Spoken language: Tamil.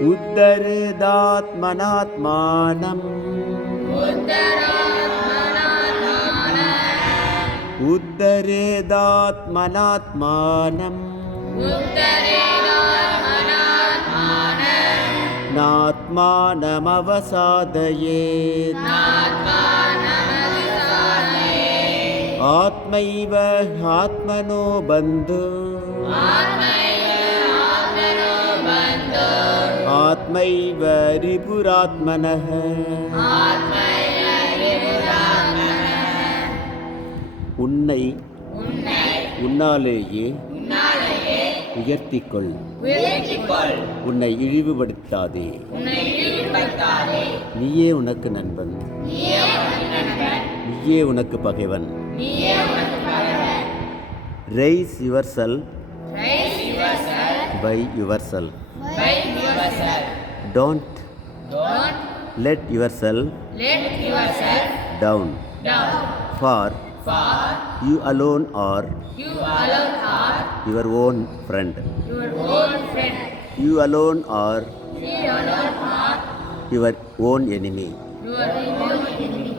உத்தருதாத்மனாத்மானம். உத்தரேதாத்மனாத்மானம். நாத்மானமவசாதயேத். ஆத்மைவ ஆத்மனோ பந்து. ஆத்மைவ ரிபுராத்மனः உன்னை உன்னாலேயே உயர்த்திக்கொள். உன்னை இழிவுபடுத்தாதே. நீயே உனக்கு நண்பன். நீயே உனக்கு பகைவன். Raise yourself Raise yourself. By yourself. By yourself. Don't. Don't. Let yourself. Let yourself. Down. Down. For. For. You alone are. You alone are. Your own friend. Your own friend. You alone are. You alone are. Your own enemy. Your own enemy.